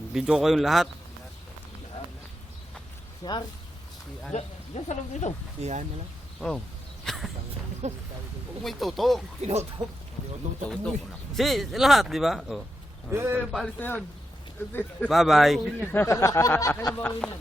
Video ko yung lahat. Si Ar. Diyan sa loob dito. Iyan na lang. Oh. Huwag may tutok. Tinutok. Tutok. Si lahat, di ba? Oh. Eh, paalis na yun. Bye-bye. Kailan ba uwi na?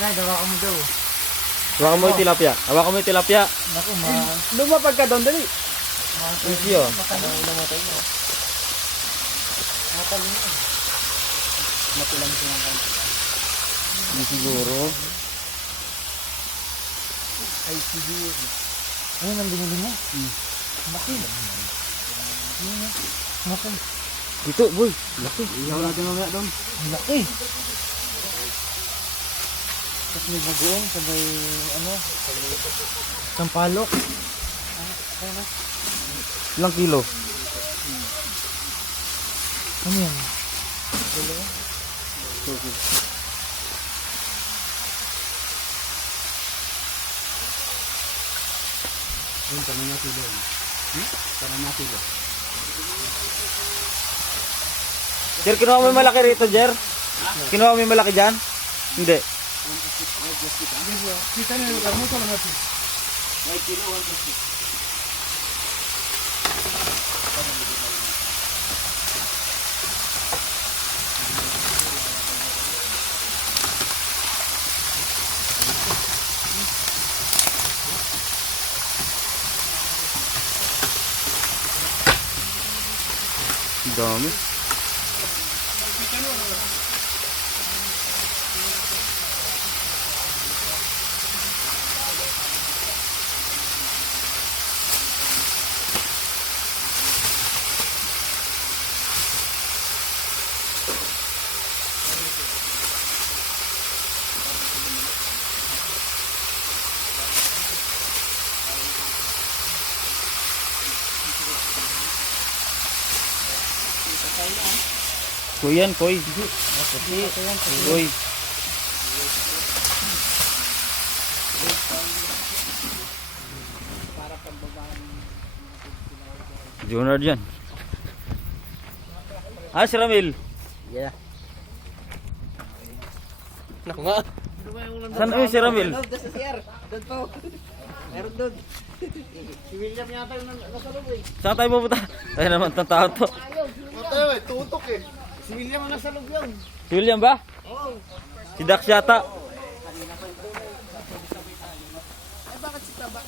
Nay, dawa ka mo daw. Hawakan mo yung tilapia. Hawakan mo yung tilapia. Naku, Lumapag ka doon, dali. Easy oh. namatay mo. Matalo na. Matulang siya ng kanya. Hindi siguro. Ay, siguro. Ayun, ang binili mo. Laki. Laki. Dito, boy. Laki. Iyaw natin mamaya doon. Laki. Tapos may bagoong sabay ano, sampalok. Ilang kilo? Ano yan? Yun, tanong natin doon. Tanong natin doon. Jer, kinuha mo yung malaki rito, Jer? Kinuha mo yung malaki dyan? Hindi. Kita niyo yung karmuto lang natin. Ang dami. Koy yan, koy. Koy. Junard yan. Ah, si Ramil. Yeah. Naku nga. Saan si Ramil? Doon sa CR. Doon po. Meron doon. Si William yata yung nasa loob eh. Saan tayo pupunta? Tayo naman tang tao to. Tayo eh, tutok eh. Si William ang nasa loob yun. Si William ba? Oo. Si Dax yata. Ay bakit si Taba?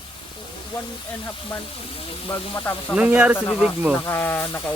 1.5 months bago matapos ang Anong nangyari kontrata, sa bibig mo? Naka